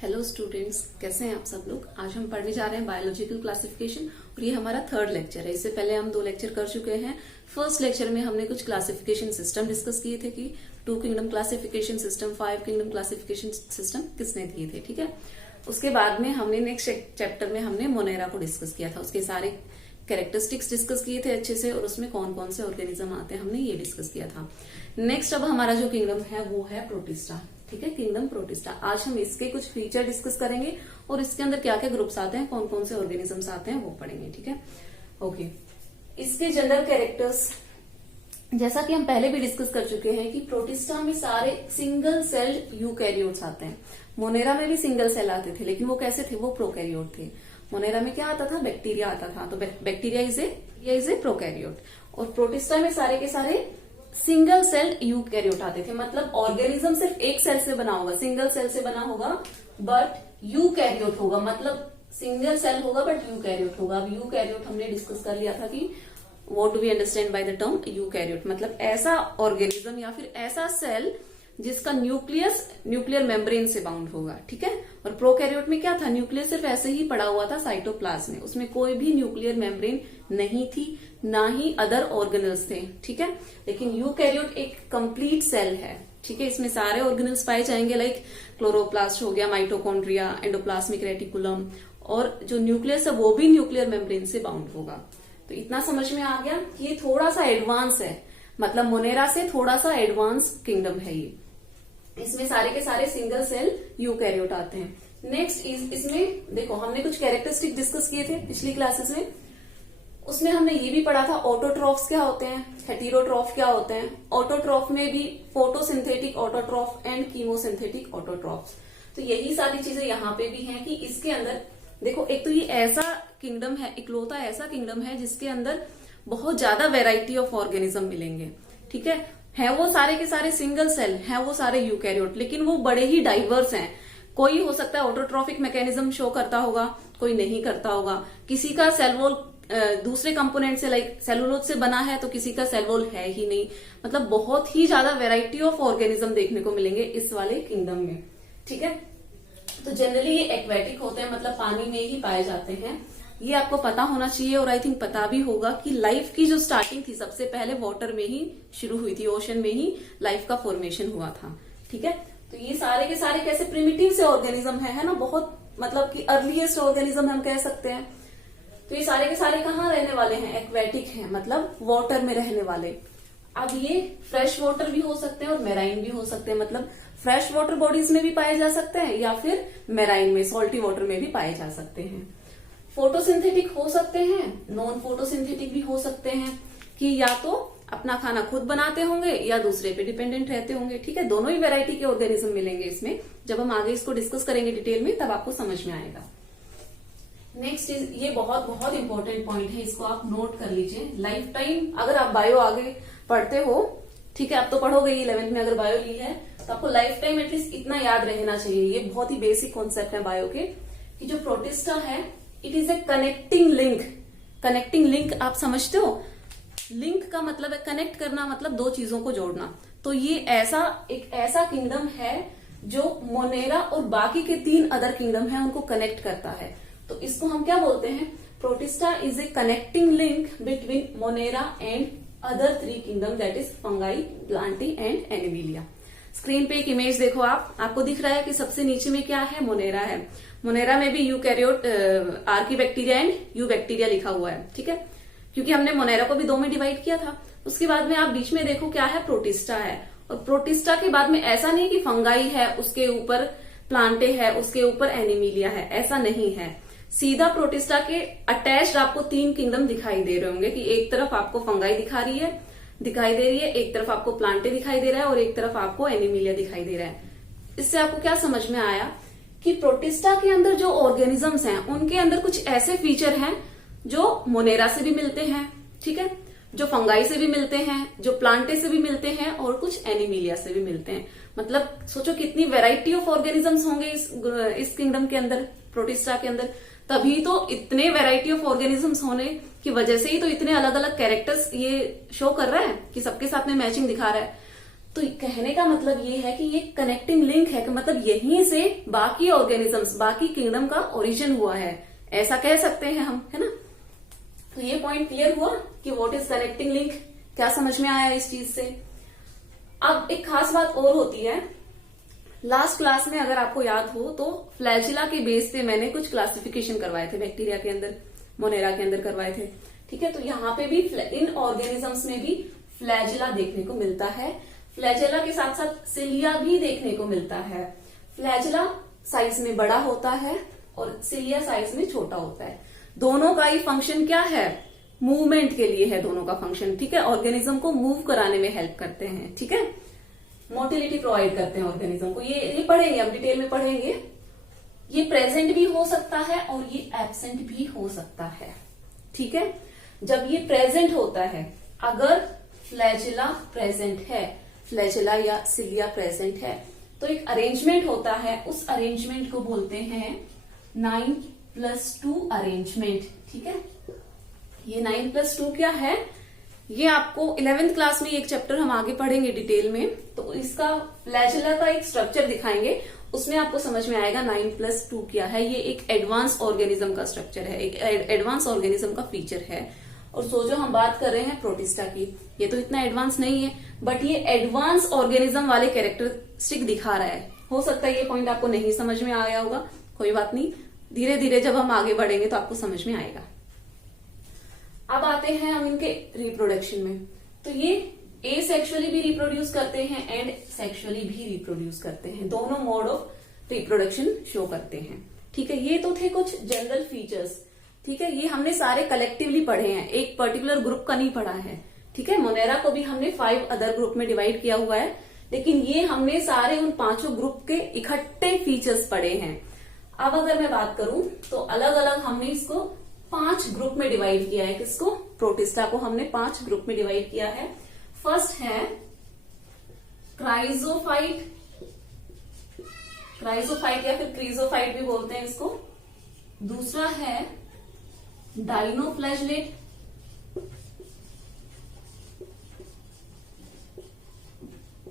Hello students, कैसे हैं आप सब लोग। आज हम पढ़ने जा रहे हैं बायोलॉजिकल क्लासिफिकेशन और ये हमारा थर्ड लेक्चर है। इससे पहले हम 2 लेक्चर कर चुके हैं। फर्स्ट लेक्चर में हमने कुछ क्लासिफिकेशन सिस्टम डिस्कस किए थे कि 2 kingdom classification system, 5 kingdom classification system किसने दिए थे, ठीक है। उसके बाद में हमने नेक्स्ट चैप्टर में हमने मोनेरा को डिस्कस किया था, उसके सारे कैरेक्टरिस्टिक्स डिस्कस किए थे अच्छे से और उसमें कौन कौन से ऑर्गेनिज्म आते हैं हमने ये डिस्कस किया था। नेक्स्ट अब हमारा जो किंगडम है वो है प्रोटिस्टा, ठीक है, किंगडम प्रोटिस्टा। आज हम इसके कुछ फीचर डिस्कस करेंगे और इसके अंदर क्या क्या ग्रुप्स आते हैं, कौन कौन से ऑर्गेनिजम्स आते हैं वो पढ़ेंगे, ठीक है। ओके, इसके जनरल कैरेक्टर्स जैसा कि हम पहले भी डिस्कस कर चुके हैं कि प्रोटिस्टा में सारे सिंगल सेल्ड यूकैरियोट्स आते हैं। मोनेरा में भी सिंगल सेल आते थे, लेकिन वो कैसे थे, वो प्रोकैरियोट थे। मोनेरा में क्या आता था, बैक्टीरिया आता था, तो बैक्टीरिया इज ए प्रोकैरियोट। और प्रोटिस्टा में सारे के सारे सिंगल सेल्ड यूकैरियोट आते थे, मतलब ऑर्गेनिज्म सिर्फ एक सेल से बना होगा, सिंगल सेल से बना होगा, बट यूकैरियोट होगा, मतलब सिंगल सेल होगा बट यूकैरियोट होगा। अब यूकैरियोट हमने डिस्कस कर लिया था कि what do we understand by the term eukaryote, मतलब ऐसा ऑर्गेनिज्म या फिर ऐसा सेल जिसका न्यूक्लियर मेम्ब्रेन से बाउंड होगा, ठीक है। और प्रोकैरियोट में क्या था, न्यूक्लियस सिर्फ ऐसे ही पड़ा हुआ था साइटोप्लाज्म में, उसमें कोई भी न्यूक्लियर मेम्ब्रेन नहीं थी, ना ही अदर ऑर्गेनल्स थे, ठीक है। लेकिन यूकैरियोट एक कंप्लीट सेल है, ठीक है। इसमें सारे ऑर्गेनल्स पाए जाएंगे, लाइक क्लोरोप्लास्ट हो गया, माइटोकॉन्ड्रिया, एंडोप्लाज्मिक रेटिकुलम, और जो न्यूक्लियस है वो भी न्यूक्लियर मेम्ब्रेन से बाउंड होगा। तो इतना समझ में आ गया कि ये थोड़ा सा एडवांस है, मतलब मोनेरा से थोड़ा सा एडवांस किंगडम है ये। इसमें सारे के सारे सिंगल सेल यूकैरियोट आते हैं। नेक्स्ट इसमें देखो, हमने कुछ कैरेक्टरिस्टिक डिस्कस किए थे पिछली क्लासेस में, उसमें हमने ये भी पढ़ा था ऑटोट्रॉफ्स क्या होते हैं, हेटेरोट्रॉफ क्या होते हैं। ऑटोट्रॉफ में भी photosynthetic autotroph and chemosynthetic autotrophs, तो यही सारी चीजें यहाँ पे भी हैं कि इसके अंदर देखो, एक तो ये ऐसा किंगडम है, इकलौता ऐसा किंगडम है जिसके अंदर बहुत ज्यादा वेराइटी ऑफ ऑर्गेनिज्म मिलेंगे, ठीक है वो सारे के सारे सिंगल सेल हैं, वो सारे यूकैरियोट, लेकिन वो बड़े ही डाइवर्स हैं। कोई हो सकता है ऑटोट्रॉफिक मैकेनिज्म शो करता होगा, कोई नहीं करता होगा, किसी का सेल वॉल दूसरे कंपोनेंट से लाइक सेलुलोज से बना है तो किसी का सेल वॉल है ही नहीं, मतलब बहुत ही ज्यादा वेराइटी ऑफ ऑर्गेनिज्म देखने को मिलेंगे इस वाले किंगडम में, ठीक है। तो जनरली ये एक्वेटिक होते हैं, मतलब पानी में ही पाए जाते हैं, ये आपको पता होना चाहिए। और आई थिंक पता भी होगा कि लाइफ की जो स्टार्टिंग थी सबसे पहले वाटर में ही शुरू हुई थी, ओशन में ही लाइफ का फॉर्मेशन हुआ था, ठीक है। तो ये सारे के सारे कैसे प्रिमिटिव से ऑर्गेनिज्म है ना, बहुत मतलब कि अर्लीस्ट ऑर्गेनिज्म हम कह सकते हैं। तो ये सारे के सारे कहाँ रहने वाले हैं, एक्वेटिक हैं, मतलब वाटर में रहने वाले। अब ये फ्रेश वाटर भी हो सकते हैं और मेराइन भी हो सकते हैं, मतलब फ्रेश वाटर बॉडीज में भी पाए जा सकते हैं या फिर मेराइन में, सॉल्टी वाटर में भी पाए जा सकते हैं। फोटोसिंथेटिक हो सकते हैं, नॉन फोटोसिंथेटिक भी हो सकते हैं, कि या तो अपना खाना खुद बनाते होंगे या दूसरे पे डिपेंडेंट रहते होंगे, ठीक है। दोनों ही वैरायटी के ऑर्गेनिज्म मिलेंगे इसमें, जब हम आगे इसको डिस्कस करेंगे डिटेल में तब आपको समझ में आएगा। नेक्स्ट इज, ये बहुत बहुत इंपॉर्टेंट पॉइंट है, इसको आप नोट कर लीजिए। लाइफ टाइम अगर आप बायो आगे पढ़ते हो, ठीक है, अब तो पढ़ोगे 11th में अगर बायो ली है, तो आपको लाइफ टाइम एटलीस्ट इतना याद रहना चाहिए, ये बहुत ही बेसिक कॉन्सेप्ट है बायो के, कि जो प्रोटिस्टा है it is a connecting link. Connecting link आप समझते हो, लिंक का मतलब है कनेक्ट करना, मतलब 2 चीजों को जोड़ना। तो ये एक ऐसा किंगडम है जो मोनेरा और बाकी के 3 अदर किंगडम है उनको कनेक्ट करता है। तो इसको हम क्या बोलते हैं, protista is a connecting link between Monera and other 3 kingdom, that is fungi, Plantae and Animalia. Screen पे एक इमेज देखो, आपको दिख रहा है कि सबसे नीचे में क्या है, मोनेरा है। मोनेरा में भी eukaryote, archaebacteria and you bacteria लिखा हुआ है, ठीक है, क्योंकि हमने मोनेरा को भी 2 में डिवाइड किया था। उसके बाद में आप बीच में देखो क्या है, प्रोटिस्टा है। और प्रोटिस्टा के बाद में ऐसा नहीं कि फंगाई है, उसके ऊपर प्लांटे है, उसके ऊपर एनिमिलिया है, ऐसा नहीं है। सीधा प्रोटिस्टा के अटैच्ड आपको 3 किंगडम दिखाई दे रहे होंगे, कि एक तरफ आपको फंगाई दिखाई दे रही है, एक तरफ आपको प्लांटे दिखाई दे रहा है और एक तरफ आपको एनिमिलिया दिखाई दे रहा है। इससे आपको क्या समझ में आया कि प्रोटिस्टा के अंदर जो ऑर्गेनिजम्स हैं उनके अंदर कुछ ऐसे फीचर हैं जो मोनेरा से भी मिलते हैं, ठीक है, जो फंगाई से भी मिलते हैं, जो प्लांटे से भी मिलते हैं और कुछ एनिमिलिया से भी मिलते हैं। मतलब सोचो कितनी वैरायटी ऑफ ऑर्गेनिजम्स होंगे इस किंगडम के अंदर, प्रोटिस्टा के अंदर। तभी तो इतने वैरायटी ऑफ ऑर्गेनिजम्स होने की वजह से ही तो इतने अलग अलग कैरेक्टर्स ये शो कर रहा है कि सबके साथ में मैचिंग दिखा रहा है। तो कहने का मतलब ये है कि ये कनेक्टिंग लिंक है, कि मतलब यहीं से बाकी ऑर्गेनिजम्स, बाकी किंगडम का ओरिजिन हुआ है, ऐसा कह सकते हैं हम, है ना। तो ये पॉइंट क्लियर हुआ कि व्हाट इज कनेक्टिंग लिंक, क्या समझ में आया इस चीज से। अब एक खास बात और होती है, लास्ट क्लास में अगर आपको याद हो तो फ्लैजिला के बेस पे मैंने कुछ क्लासिफिकेशन करवाए थे, बैक्टीरिया के अंदर, मोनेरा के अंदर करवाए थे, ठीक है। तो यहाँ पे भी इन ऑर्गेनिजम्स में भी फ्लैजिला देखने को मिलता है, फ्लैजिला के साथ साथ सिलिया भी देखने को मिलता है। फ्लैजिला साइज में बड़ा होता है और सिलिया साइज में छोटा होता है। दोनों का ही फंक्शन क्या है, मूवमेंट के लिए है दोनों का फंक्शन, ठीक है। ऑर्गेनिज्म को मूव कराने में हेल्प करते हैं, ठीक है, मोटिलिटी प्रोवाइड करते हैं ऑर्गेनिज्म को। ये पढ़ेंगे, अब डिटेल में पढ़ेंगे। ये प्रेजेंट भी हो सकता है और ये एब्सेंट भी हो सकता है, ठीक है। जब ये प्रेजेंट होता है, अगर फ्लैजिला प्रेजेंट है, फ्लैजिला या सिलिया प्रेजेंट है, तो एक अरेंजमेंट होता है, उस अरेंजमेंट को बोलते हैं 9+2 अरेंजमेंट, ठीक है। ये 9+2 क्या है, ये आपको 11th क्लास में एक चैप्टर हम आगे पढ़ेंगे डिटेल में, तो इसका फ्लैजिला का एक स्ट्रक्चर दिखाएंगे, उसमें आपको समझ में आएगा 9+2 क्या है। ये एक एडवांस ऑर्गेनिज्म का स्ट्रक्चर है, एक एडवांस ऑर्गेनिज्म का फीचर है। और सो जो हम बात कर रहे हैं प्रोटिस्टा की, ये तो इतना एडवांस नहीं है, बट ये एडवांस ऑर्गेनिज्म वाले कैरेक्टरिस्टिक दिखा रहा है। हो सकता है ये पॉइंट आपको नहीं समझ में आया होगा, कोई बात नहीं, धीरे धीरे जब हम आगे बढ़ेंगे तो आपको समझ में आएगा। अब आते हैं हम इनके रिप्रोडक्शन में। तो ये एसेक्सुअली भी रिप्रोड्यूस करते हैं एंड सेक्सुअली भी रिप्रोड्यूस करते हैं, दोनों मोड ऑफ रिप्रोडक्शन शो करते हैं, ठीक है। ये तो थे कुछ जनरल फीचर्स, ठीक है। ये हमने सारे कलेक्टिवली पढ़े हैं, एक पर्टिकुलर ग्रुप का नहीं पढ़ा है, ठीक है। मोनेरा को भी हमने 5 अदर ग्रुप में डिवाइड किया हुआ है, लेकिन ये हमने सारे उन 5 ग्रुप के इकट्ठे फीचर्स पढ़े हैं। अब अगर मैं बात करूं तो अलग अलग हमने इसको 5 ग्रुप में डिवाइड किया है। किसको, प्रोटिस्टा को हमने 5 ग्रुप में डिवाइड किया है। फर्स्ट है क्राइजोफाइट, क्राइजोफाइट या फिर क्रीजोफाइट भी बोलते हैं इसको। दूसरा है डाइनोफ्लैजलेट,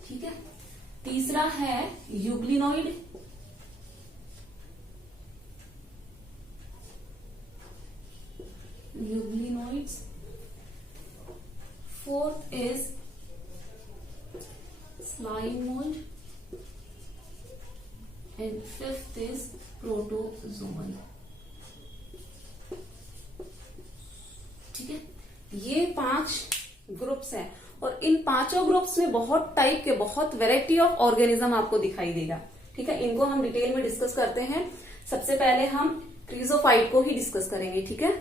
ठीक है। तीसरा है यूग्लिनोइड, euglenoids. Fourth is slime mould and fifth is protozoal, ठीक है। ये 5 ग्रुप्स हैं और इन 5 ग्रुप्स में बहुत टाइप के, बहुत वेराइटी ऑफ ऑर्गेनिज्म आपको दिखाई देगा, ठीक है। इनको हम डिटेल में डिस्कस करते हैं। सबसे पहले हम क्रीजोफाइट को ही डिस्कस करेंगे, ठीक है।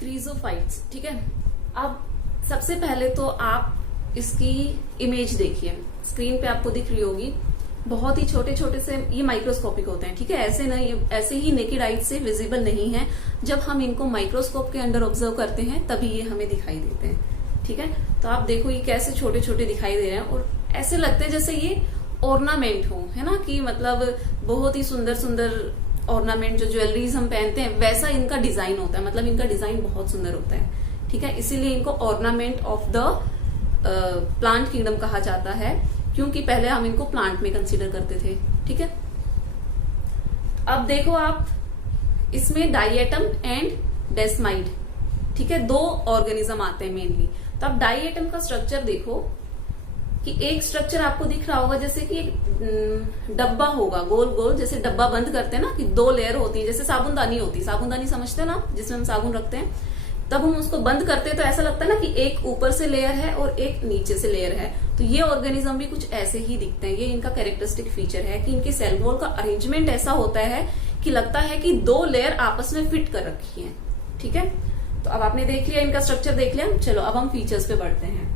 क्रीजोफाइट्स, ठीक है। अब सबसे पहले तो आप इसकी इमेज देखिए, स्क्रीन पे आपको दिख रही होगी। बहुत ही छोटे छोटे से ये माइक्रोस्कोपिक होते हैं, ठीक है। ऐसे नहीं, ऐसे ही नेकेड आइज से विजिबल नहीं है, जब हम इनको माइक्रोस्कोप के अंडर ऑब्जर्व करते हैं तभी ये हमें दिखाई देते हैं, ठीक है। तो आप देखो ये कैसे छोटे छोटे दिखाई दे रहे हैं और ऐसे लगते हैं जैसे ये ऑर्नामेंट हो, है ना, कि मतलब बहुत ही सुंदर सुंदर ऑर्नामेंट जो ज्वेलरीज हम पहनते हैं वैसा इनका डिजाइन होता है, मतलब इनका डिजाइन बहुत सुंदर होता है, ठीक है। इसीलिए इनको ornament of the plant kingdom कहा जाता है, क्योंकि पहले हम इनको प्लांट में कंसीडर करते थे, ठीक है। अब देखो आप, इसमें डाइएटम एंड डेस्माइड, ठीक है, 2 ऑर्गेनिज्म आते हैं मेनली। तो अब डाइएटम का स्ट्रक्चर देखो कि एक स्ट्रक्चर आपको दिख रहा होगा जैसे कि एक डब्बा होगा, गोल गोल, जैसे डब्बा बंद करते हैं ना, कि 2 लेयर होती है, जैसे साबुनदानी होती है, साबुनदानी समझते हैं ना, जिसमें हम साबुन रखते हैं, तब हम उसको बंद करते हैं तो ऐसा लगता है ना कि एक ऊपर से लेयर है और एक नीचे से लेयर है। तो ये ऑर्गेनिज्म भी कुछ ऐसे ही दिखते हैं, ये इनका कैरेक्टरिस्टिक फीचर है कि इनके सेल वॉल का अरेंजमेंट ऐसा होता है कि लगता है कि 2 लेयर आपस में फिट कर रखी है, ठीक है। तो अब आपने देख लिया, इनका स्ट्रक्चर देख लिया, चलो अब हम फीचर्स पे बढ़ते हैं।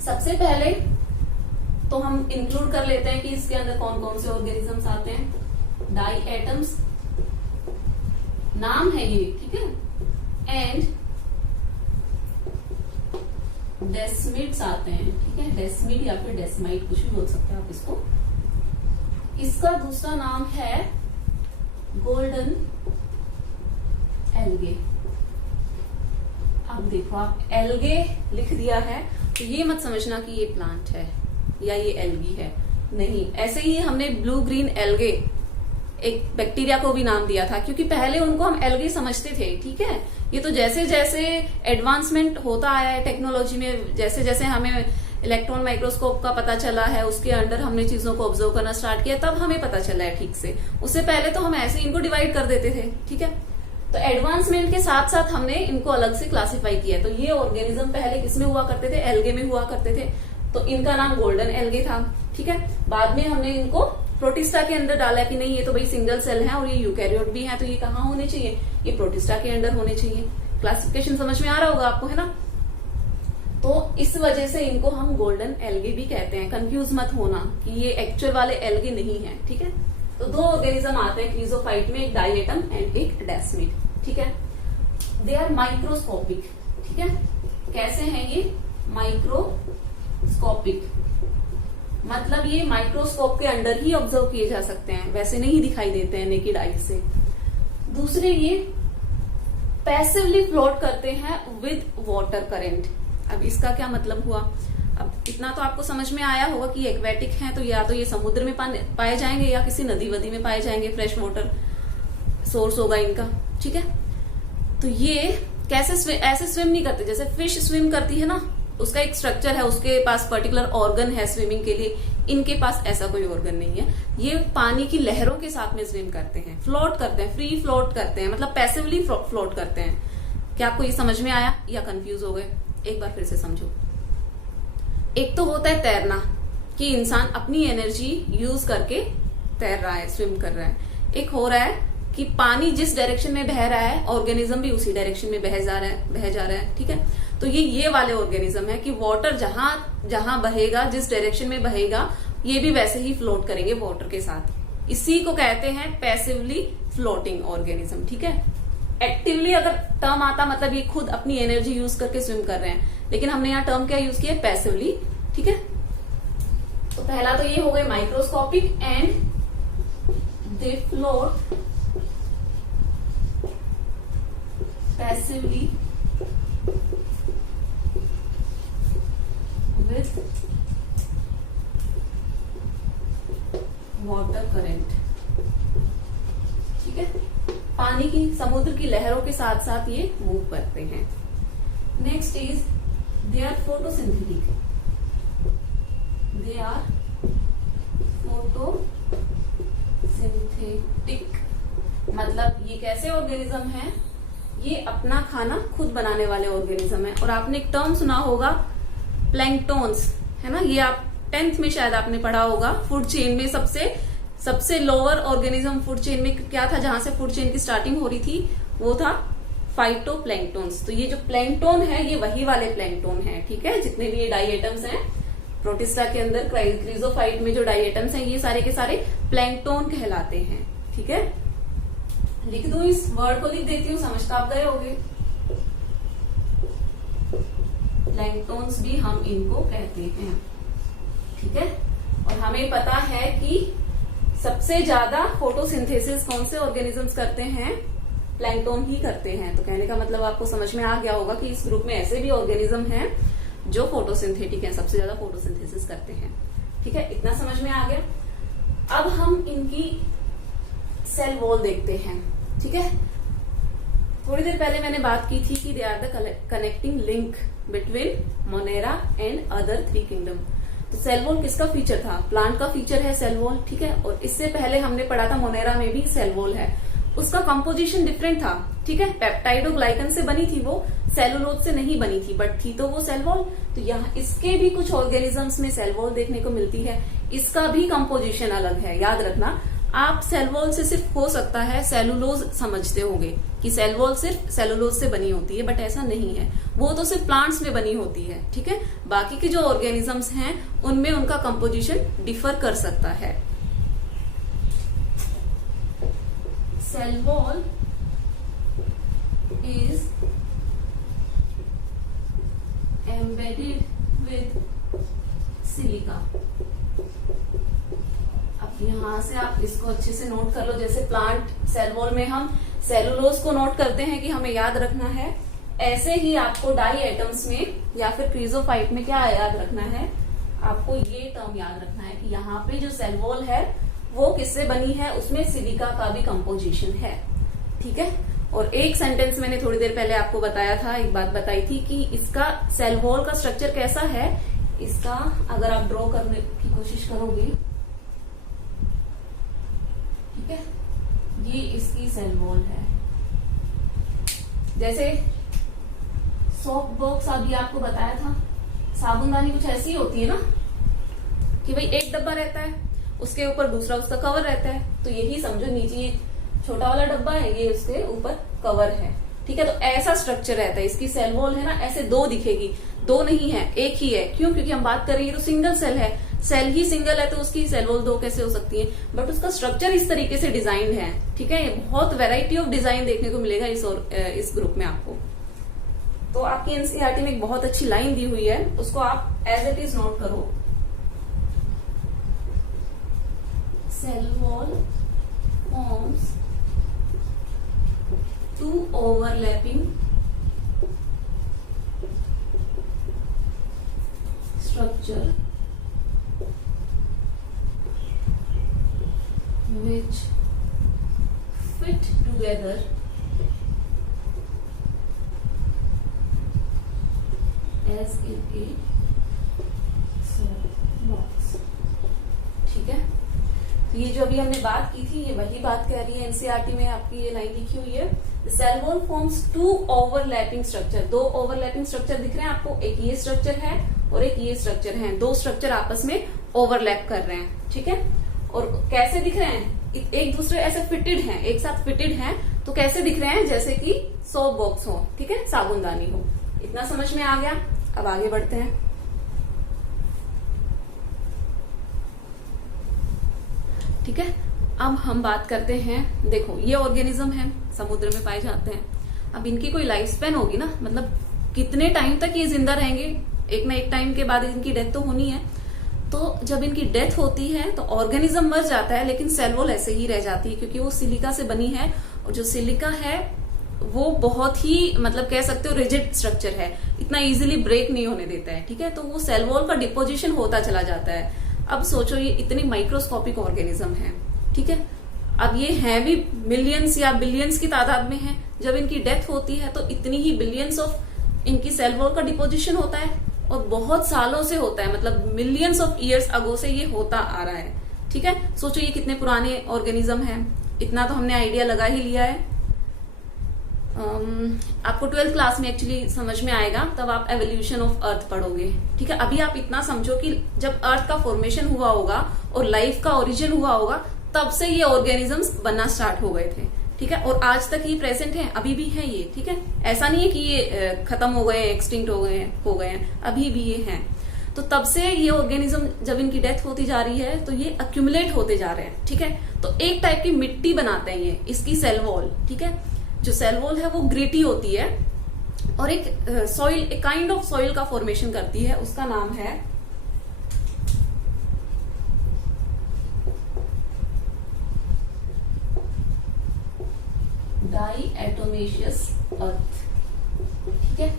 सबसे पहले तो हम इंक्लूड कर लेते हैं कि इसके अंदर कौन कौन से ऑर्गेनिजम्स आते हैं। डाइएटम्स नाम है ये, ठीक है, एंड डेस्मिड्स आते हैं, ठीक है, डेस्मिड या फिर डेस्माइट कुछ भी बोल सकते हैं आप इसको। इसका दूसरा नाम है गोल्डन एल्गे। अब देखो आप एल्गे लिख दिया है तो ये मत समझना कि ये प्लांट है या ये एल्गी है, नहीं। ऐसे ही हमने ब्लू ग्रीन एल्गे एक बैक्टीरिया को भी नाम दिया था, क्योंकि पहले उनको हम एल्गे समझते थे, ठीक है। ये तो जैसे जैसे एडवांसमेंट होता आया है टेक्नोलॉजी में, जैसे जैसे हमें इलेक्ट्रॉन माइक्रोस्कोप का पता चला है, उसके अंडर हमने चीजों को ऑब्जर्व करना स्टार्ट किया, तब हमें पता चला है ठीक से। उससे पहले तो हम ऐसे इनको डिवाइड कर देते थे, ठीक है। तो एडवांसमेंट के साथ साथ हमने इनको अलग से क्लासिफाई किया। तो ये ऑर्गेनिज्म पहले किसमें हुआ करते थे? एल्गे में हुआ करते थे, तो इनका नाम गोल्डन एल्गे था, ठीक है। बाद में हमने इनको प्रोटिस्टा के अंदर डाला कि नहीं ये तो भाई सिंगल सेल है और ये यूकैरियोट भी है, तो ये कहाँ होने चाहिए? ये प्रोटिस्टा के अंदर होने चाहिए। क्लासिफिकेशन समझ में आ रहा होगा आपको, है ना। तो इस वजह से इनको हम गोल्डन एल्गे भी कहते हैं। कंफ्यूज मत होना कि ये एक्चुअल वाले एल्गे नहीं है, ठीक है। तो दो ऑर्गेनिज्म आते हैं क्रीजोफाइट में, एक डायेटम एंड एक डेस्मिड, ठीक है। दे आर माइक्रोस्कोपिक, ठीक है। कैसे हैं ये? माइक्रोस्कोपिक, मतलब ये माइक्रोस्कोप के अंदर ही ऑब्जर्व किए जा सकते हैं, वैसे नहीं दिखाई देते हैं नेकेड आई से। दूसरे, ये पैसिवली फ्लोट करते हैं विद वाटर करंट। अब इसका क्या मतलब हुआ? अब इतना तो आपको समझ में आया होगा कि एक्वेटिक हैं, तो या तो ये समुद्र में पाए जाएंगे या किसी नदी वदी में पाए जाएंगे, फ्रेश वाटर सोर्स होगा इनका, ठीक है। तो ये कैसे ऐसे स्विम नहीं करते जैसे फिश स्विम करती है ना, उसका एक स्ट्रक्चर है, उसके पास पर्टिकुलर ऑर्गन है स्विमिंग के लिए। इनके पास ऐसा कोई ऑर्गन नहीं है, ये पानी की लहरों के साथ में स्विम करते हैं, फ्लोट करते हैं, फ्री फ्लोट करते हैं, मतलब पैसिवली फ्लोट करते हैं। क्या आपको ये समझ में आया या कंफ्यूज हो गए? एक बार फिर से समझो। एक तो होता है तैरना, कि इंसान अपनी एनर्जी यूज करके तैर रहा है, स्विम कर रहा है। एक हो रहा है कि पानी जिस डायरेक्शन में बह रहा है, ऑर्गेनिज्म भी उसी डायरेक्शन में बह जा रहा है, ठीक है। तो ये वाले ऑर्गेनिज्म है कि वाटर जहां बहेगा, जिस डायरेक्शन में बहेगा, ये भी वैसे ही फ्लोट करेंगे वाटर के साथ। इसी को कहते हैं पैसिवली फ्लोटिंग ऑर्गेनिज्म, ठीक है। एक्टिवली अगर टर्म आता मतलब ये खुद अपनी एनर्जी यूज करके स्विम कर रहे हैं, लेकिन हमने यहाँ टर्म क्या यूज किया? पैसिवली, ठीक है। तो पहला तो ये हो गए microscopic and they float passively with water current, ठीक है। पानी की, समुद्र की लहरों के साथ साथ ये मूव करते हैं। Next is they are photosynthetic, they are photosynthetic, मतलब ये कैसे ऑर्गेनिज्म है? ये अपना खाना खुद बनाने वाले ऑर्गेनिज्म है। और आपने एक टर्म सुना होगा प्लैंकटॉन्स, है ना, ये आप 10th में शायद आपने पढ़ा होगा। फूड चेन में सबसे लोअर ऑर्गेनिज्म फूड चेन में क्या था? जहां से फूड चेन की स्टार्टिंग हो रही थी वो था फाइटोप्लैंक्टॉन्स। तो ये जो प्लैंकटॉन है ये वही वाले प्लैंकटॉन है, ठीक है। जितने भी ये डाइएटम्स हैं प्रोटिस्टा के अंदर, क्रीजोफाइट में जो डाइएटम्स हैं ये सारे के सारे प्लैंकटॉन कहलाते हैं, ठीक है। लिख दूं, इस वर्ड को लिख देती हूँ, समझ तो आप गए होंगे। प्लैंकटॉन्स भी हम इनको कहते हैं, ठीक है। और हमें पता है कि सबसे ज्यादा फोटोसिंथेसिस कौन से ऑर्गेनिजम्स करते हैं? प्लैंकटॉन ही करते हैं। तो कहने का मतलब आपको समझ में आ गया होगा कि इस ग्रुप में ऐसे भी ऑर्गेनिज्म हैं जो फोटोसिंथेटिक हैं, सबसे ज्यादा फोटोसिंथेसिस करते हैं, ठीक है। इतना समझ में आ गया। अब हम इनकी सेल वॉल देखते हैं, ठीक है। थोड़ी देर पहले मैंने बात की थी कि they are the connecting link between Monera and other 3 kingdom. तो सेल वॉल किसका फीचर था? प्लांट का फीचर है सेल वॉल, ठीक है। और इससे पहले हमने पढ़ा था मोनेरा में भी सेल वॉल है, उसका कंपोजिशन डिफरेंट था, ठीक है। पेप्टाइडोग्लाइकन से बनी थी वो, सेलुलोज से नहीं बनी थी, बट थी तो वो सेल वॉल। तो यहाँ इसके भी कुछ ऑर्गेनिजम्स में सेल वॉल देखने को मिलती है, इसका भी कंपोजिशन अलग है। याद रखना, आप सेल वॉल से सिर्फ हो सकता है सेलुलोज समझते होंगे कि सेल वॉल सिर्फ सेलुलोज से बनी होती है, बट ऐसा नहीं है, वो तो सिर्फ प्लांट्स में बनी होती है, ठीक है। बाकी के जो ऑर्गेनिजम्स हैं उनमें उनका कंपोजिशन डिफर कर सकता है। Cell wall is embedded with silica। अब यहां से आप इसको अच्छे से नोट कर लो। जैसे प्लांट सेल वॉल में हम सेलुलोज को नोट करते हैं कि हमें याद रखना है, ऐसे ही आपको डाई एटम्स में या फिर क्रीजोफाइट में क्या याद रखना है, आपको ये टर्म याद रखना है कि यहाँ पे जो सेल वॉल है वो किससे बनी है, उसमें सिलिका का भी कंपोजिशन है। ठीक है। और एक सेंटेंस मैंने थोड़ी देर पहले आपको बताया था, एक बात बताई थी कि इसका सेल वॉल का स्ट्रक्चर कैसा है। इसका अगर आप ड्रॉ करने की कोशिश करोगे, ठीक है, ये इसकी सेल वॉल है। जैसे सोप बॉक्स अभी आपको बताया था, साबुनदानी कुछ ऐसी होती है ना कि भाई एक डब्बा रहता है, उसके ऊपर दूसरा उसका कवर रहता है। तो यही समझो, नीचे ये छोटा वाला डब्बा है, ये उसके ऊपर कवर है। ठीक है। तो ऐसा स्ट्रक्चर रहता है। इसकी सेल वॉल है ना, ऐसे दो दिखेगी, दो नहीं है, एक ही है। क्यों? क्योंकि हम बात करेंगे तो सिंगल सेल है, सेल ही सिंगल है तो उसकी सेल वॉल दो कैसे हो सकती है। बट उसका स्ट्रक्चर इस तरीके से डिजाइन है। ठीक है। बहुत वेराइटी ऑफ डिजाइन देखने को मिलेगा इस ग्रुप में आपको। तो आपकी एनसीईआरटी में एक बहुत अच्छी लाइन दी हुई है, उसको आप एज इट इज नोट करो। Cell wall forms two overlapping structure which fit together as in a cell box। ठीक है। तो ये जो अभी हमने बात की थी, ये वही बात कह रही है एनसीईआरटी में, आपकी ये लाइन लिखी हुई है। Cell wall forms two overlapping structure. दो ओवरलैपिंग स्ट्रक्चर दिख रहे हैं आपको, एक ये स्ट्रक्चर है और एक ये स्ट्रक्चर है। दो स्ट्रक्चर आपस में ओवरलैप कर रहे हैं। ठीक है। और कैसे दिख रहे हैं? एक दूसरे ऐसे फिटेड हैं, एक साथ फिटेड हैं। तो कैसे दिख रहे हैं? जैसे कि सोप बॉक्स हो, ठीक है, साबुनदानी हो। इतना समझ में आ गया। अब आगे बढ़ते हैं। ठीक है। अब हम बात करते हैं, देखो ये ऑर्गेनिज्म है, समुद्र में पाए जाते हैं। अब इनकी कोई लाइफ स्पेन होगी ना, मतलब कितने टाइम तक ये जिंदा रहेंगे, एक ना एक टाइम के बाद इनकी डेथ तो होनी है। तो जब इनकी डेथ होती है तो ऑर्गेनिज्म मर जाता है, लेकिन सेल वॉल ऐसे ही रह जाती है, क्योंकि वो सिलिका से बनी है। और जो सिलिका है वो बहुत ही, मतलब कह सकते हो, रिजिड स्ट्रक्चर है, इतना इजीली ब्रेक नहीं होने देता है। ठीक है। तो वो सेल वॉल का डिपोजिशन होता चला जाता है। अब सोचो, ये इतनी माइक्रोस्कोपिक ऑर्गेनिज्म है। ठीक है। अब ये है भी मिलियंस या बिलियंस की तादाद में है। जब इनकी डेथ होती है तो इतनी ही बिलियंस ऑफ इनकी सेल वॉल का डिपोजिशन होता है, और बहुत सालों से होता है, मतलब मिलियंस ऑफ ईयर्स अगो से ये होता आ रहा है। ठीक है। सोचो ये कितने पुराने ऑर्गेनिज्म हैं, इतना तो हमने आइडिया लगा ही लिया है। आपको 12th क्लास में एक्चुअली समझ में आएगा, तब आप एवोल्यूशन ऑफ अर्थ पढ़ोगे। ठीक है। अभी आप इतना समझो कि जब अर्थ का फॉर्मेशन हुआ होगा और लाइफ का ओरिजिन हुआ होगा, तब से ये ऑर्गेनिजम्स बनना स्टार्ट हो गए थे। ठीक है। और आज तक ये प्रेजेंट है, अभी भी है ये। ठीक है। ऐसा नहीं है कि ये खत्म हो गए, एक्सटिंक्ट हो गए हैं, अभी भी ये हैं। तो तब से ये ऑर्गेनिज्म, जब इनकी डेथ होती जा रही है तो ये अक्यूमुलेट होते जा रहे हैं। ठीक है। तो एक टाइप की मिट्टी बनाते हैं ये, इसकी सेल वॉल। ठीक है। जो सेल वॉल है वो ग्रिटी होती है और एक सॉइल, एक काइंड ऑफ सॉइल का फॉर्मेशन करती है, उसका नाम है डाईएटोमेशियस अर्थ। ठीक है।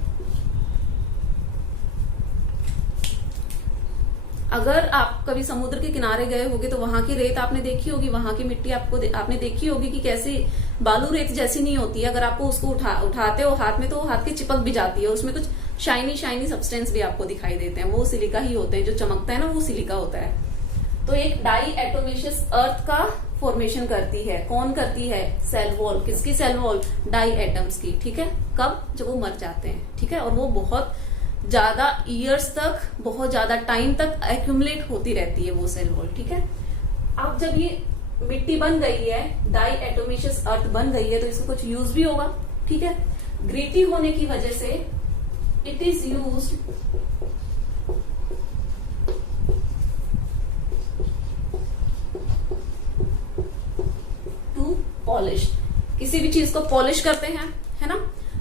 अगर आप कभी समुद्र के किनारे गए होगे तो वहां की रेत आपने देखी होगी, वहां की मिट्टी आपने देखी होगी कि कैसी बालू रेत जैसी नहीं होती है। अगर आपको उसको उठाते हो हाथ में तो वो हाथ की चिपक भी जाती है, उसमें कुछ शाइनी शाइनी सब्सटेंस भी आपको दिखाई देते हैं, वो सिलिका ही होते हैं। जो चमकता है ना, वो सिलिका होता है। तो एक डाईएटोमेशियस अर्थ का फॉर्मेशन करती है। कौन करती है? Cell wall. किसकी सेल वॉल? डाई एटम्स की। ठीक है। कब? जब वो मर जाते हैं। ठीक है। और वो बहुत ज्यादा ईयर्स तक, बहुत ज्यादा टाइम तक एक्यूमुलेट होती रहती है वो सेल वॉल। ठीक है। अब जब ये मिट्टी बन गई है, डाईएटोमेशियस अर्थ बन गई है, तो इसका कुछ यूज भी होगा। ठीक है। ग्रिटी होने की वजह से it is used to polish. किसी भी चीज को पॉलिश करते हैं, है ना,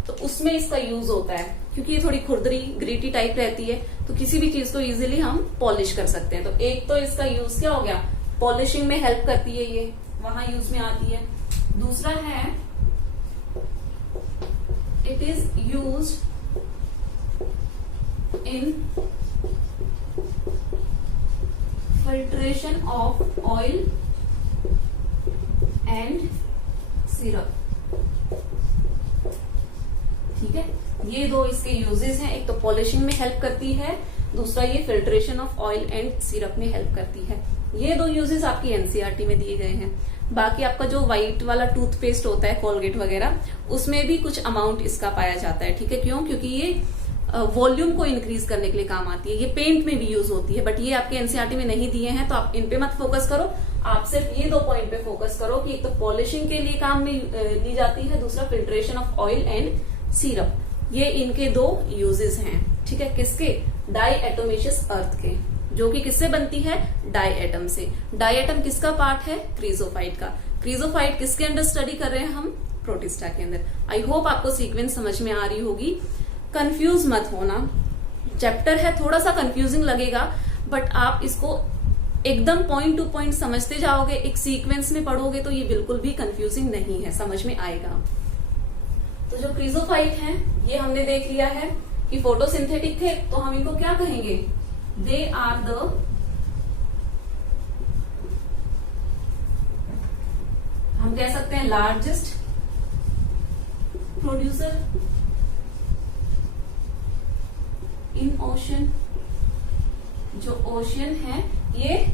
तो उसमें इसका यूज होता है, क्योंकि ये थोड़ी खुरदरी ग्रीटी टाइप रहती है, तो किसी भी चीज को इजीली हम पॉलिश कर सकते हैं। तो एक तो इसका यूज क्या हो गया, पॉलिशिंग में हेल्प करती है, ये वहां यूज में आती है। दूसरा है it is used in filtration of oil and syrup. ठीक है, ये दो इसके यूजेस हैं, एक तो पॉलिशिंग में हेल्प करती है, दूसरा ये filtration of oil and syrup में हेल्प करती है। ये दो यूजेस आपकी एनसीईआरटी में दिए गए हैं। बाकी आपका जो व्हाइट वाला टूथपेस्ट होता है, कोलगेट वगैरह, उसमें भी कुछ अमाउंट इसका पाया जाता है। ठीक है, क्यों? क्योंकि ये वॉल्यूम को इंक्रीज करने के लिए काम आती है। ये पेंट में भी यूज होती है, बट ये आपके एनसीईआरटी में नहीं दिए हैं, तो आप इन पे मत फोकस करो। आप सिर्फ ये दो पॉइंट पे फोकस करो कि एक तो पॉलिशिंग के लिए काम में ली जाती है, दूसरा filtration of oil and syrup. ये इनके दो यूजेस हैं। ठीक है, किसके? डाईएटोमेशियस अर्थ के, जो कि किससे बनती है? डाईएटम से। डाईएटम किसका पार्ट है? क्रीजोफाइट का। क्रीजोफाइट किसके अंदर स्टडी कर रहे हैं हम? प्रोटिस्टा के अंदर। आई होप आपको सीक्वेंस समझ में आ रही होगी। कंफ्यूज मत होना, चैप्टर है, थोड़ा सा कंफ्यूजिंग लगेगा, बट आप इसको एकदम पॉइंट टू पॉइंट समझते जाओगे, एक सीक्वेंस में पढ़ोगे तो ये बिल्कुल भी कंफ्यूजिंग नहीं है, समझ में आएगा। तो जो क्रीजोफाइट हैं, ये हमने देख लिया है कि फोटोसिंथेटिक थे, तो हम इनको क्या कहेंगे? दे आर द हम कह सकते हैं लार्जेस्ट प्रोड्यूसर इन ओशन। जो ओशियन है, ये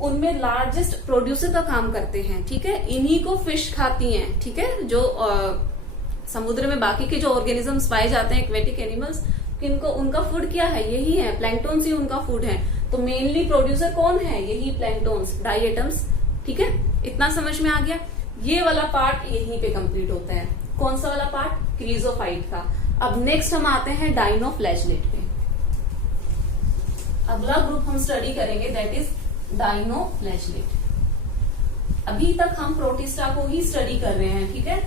उनमें लार्जेस्ट प्रोड्यूसर का काम करते हैं। ठीक है, इन्हीं को फिश खाती हैं। ठीक है, जो समुद्र में बाकी के जो ऑर्गेनिजम्स पाए जाते हैं, एक्वेटिक एनिमल्स, किनको उनका फूड क्या है? यही है, प्लैंक्टोन्स ही उनका फूड है। तो मेनली प्रोड्यूसर कौन है? यही प्लैंक्टोन्स, डाईएटम्स। ठीक है, इतना समझ में आ गया। ये वाला पार्ट यहीं पे कंप्लीट होता है। कौन सा वाला पार्ट? क्रीजोफाइट का। अब नेक्स्ट हम आते हैं डाइनोफ्लैजेलेट पे। अगला ग्रुप हम स्टडी करेंगे, दैट इज डाइनोफ्लैजेलेट। अभी तक हम प्रोटिस्टा को ही स्टडी कर रहे हैं। ठीक है,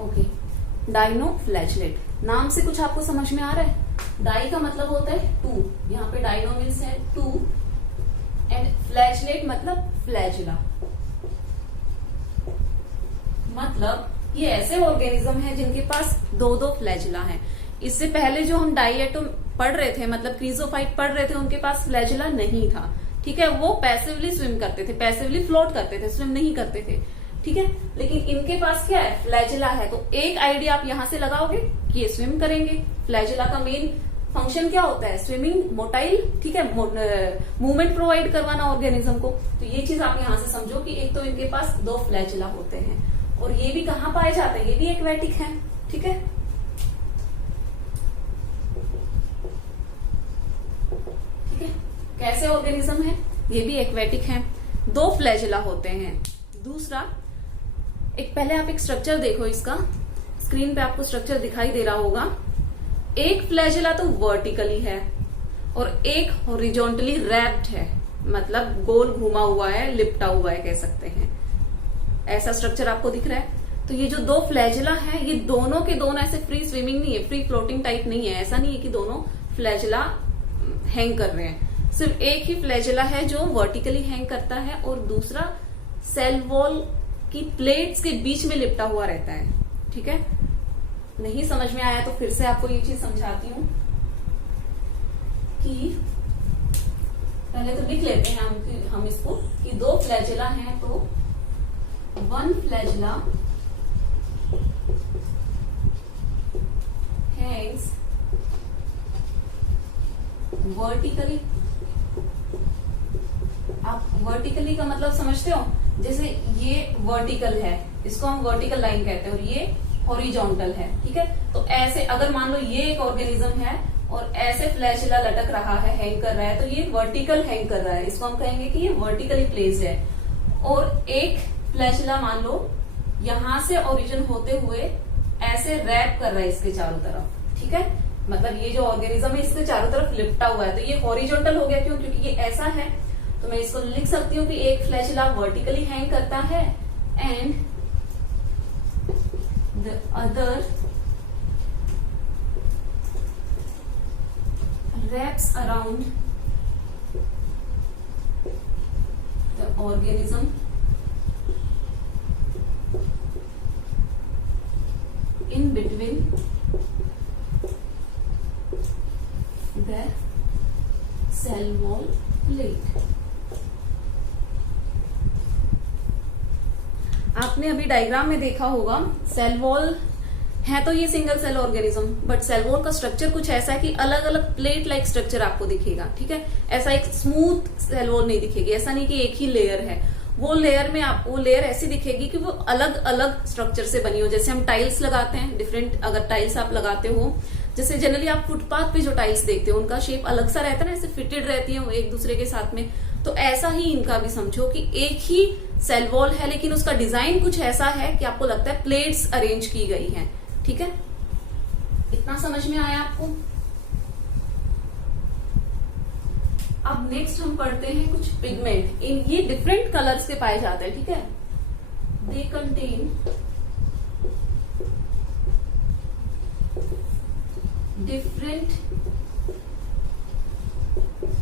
ओके। डाइनोफ्लैजेलेट नाम से कुछ आपको समझ में आ रहा है? डाई का मतलब होता है टू, यहाँ पे डाइनो मीन्स है टू, एंड फ्लैजेलेट मतलब फ्लैजुला। मतलब ये ऐसे ऑर्गेनिज्म है जिनके पास दो दो फ्लैजुला है। इससे पहले जो हम डाईएटम पढ़ रहे थे, मतलब क्रीजोफाइट पढ़ रहे थे, उनके पास फ्लैजुला नहीं था। ठीक है, वो पैसिवली स्विम करते थे, पैसिवली फ्लोट करते थे, स्विम नहीं करते थे। ठीक है, लेकिन इनके पास क्या है? फ्लैजुला है। तो एक आइडिया आप यहां से लगाओगे कि ये स्विम करेंगे। फ्लैजुला का मेन फंक्शन क्या होता है? Swimming, motile. ठीक है, मूवमेंट प्रोवाइड करवाना ऑर्गेनिज्म को। तो ये चीज आप यहां से समझो कि एक तो इनके पास दो फ्लैजुला होते हैं, और ये भी कहाँ पाए जाते हैं? ये भी एक्वेटिक है। ठीक है, ठीक है, कैसे ऑर्गेनिज्म है? ये भी एक्वेटिक है, दो फ्लैजुला होते हैं। दूसरा, एक पहले आप एक स्ट्रक्चर देखो इसका, स्क्रीन पे आपको स्ट्रक्चर दिखाई दे रहा होगा। एक फ्लैजुला तो वर्टिकली है और एक हॉरिजॉन्टली रैप्ड है, मतलब गोल घुमा हुआ है, लिपटा हुआ है, कह सकते हैं। ऐसा स्ट्रक्चर आपको दिख रहा है। तो ये जो दो फ्लैजुला है, ये दोनों के दोनों ऐसे फ्री स्विमिंग नहीं है, फ्री फ्लोटिंग टाइप नहीं है। ऐसा नहीं है कि दोनों फ्लैजुला हैंग कर रहे हैं। सिर्फ एक ही फ्लैजुला है जो वर्टिकली हैंग करता है, और दूसरा सेल वॉल की प्लेट्स के बीच में लिपटा हुआ रहता है। ठीक है, नहीं समझ में आया तो फिर से आपको ये चीज समझाती हूँ कि पहले तो लिख लेते हैं हम इसको कि दो फ्लैजुला हैं, तो वन फ्लैजुला हैंग्स वर्टिकली। आप वर्टिकली का मतलब समझते हो? जैसे ये वर्टिकल है, इसको हम वर्टिकल लाइन कहते हैं, और ये हॉरिजॉन्टल है। ठीक है, तो ऐसे अगर मान लो ये एक ऑर्गेनिज्म है और ऐसे फ्लैजुला लटक रहा है, हैंग कर रहा है, तो ये वर्टिकल हैंग कर रहा है, इसको हम कहेंगे कि ये वर्टिकली प्लेस्ड है। और एक फ्लैजुला मान लो यहां से ओरिजिन होते हुए ऐसे रैप कर रहा है इसके चारों तरफ। ठीक है, मतलब ये जो ऑर्गेनिज्म है इसके चारों तरफ लिपटा हुआ है, तो ये हॉरिजॉन्टल हो गया। क्यों? क्योंकि ये ऐसा है। तो मैं इसको लिख सकती हूँ कि एक फ्लैजिला वर्टिकली हैंग करता है and the other wraps around the organism in between the cell wall plate। आपने अभी डायग्राम में देखा होगा सेल वॉल है तो ये single cell organism, but cell wall का स्ट्रक्चर कुछ ऐसा है कि अलग अलग प्लेट लाइक स्ट्रक्चर आपको दिखेगा। ठीक है, ऐसा एक स्मूथ सेल वॉल नहीं दिखेगी, ऐसा नहीं कि एक ही लेयर है। वो लेयर में आपको लेयर ऐसी दिखेगी कि वो अलग अलग स्ट्रक्चर से बनी हो। जैसे हम टाइल्स लगाते हैं डिफरेंट, अगर टाइल्स आप लगाते हो, जैसे जनरली आप फुटपाथ पे जो टाइल्स देखते हो उनका शेप अलग सा रहता है ना, ऐसे फिटेड रहती है एक दूसरे के साथ में। तो ऐसा ही इनका भी समझो कि एक ही सेल वॉल है लेकिन उसका डिजाइन कुछ ऐसा है कि आपको लगता है प्लेट्स अरेंज की गई हैं। ठीक है, इतना समझ में आया आपको? अब नेक्स्ट हम पढ़ते हैं कुछ पिगमेंट। इन ये डिफरेंट कलर्स के पाए जाते हैं। ठीक है, दे कंटेन डिफरेंट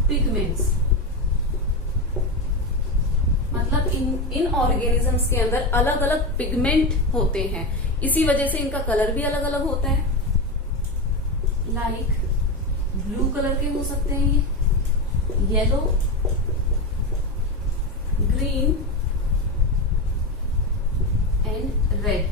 पिगमेंट्स। मतलब इन ऑर्गेनिजम्स के अंदर अलग अलग पिगमेंट होते हैं, इसी वजह से इनका कलर भी अलग अलग होता है। लाइक ब्लू कलर के हो सकते हैं ये, येलो, ग्रीन एंड रेड।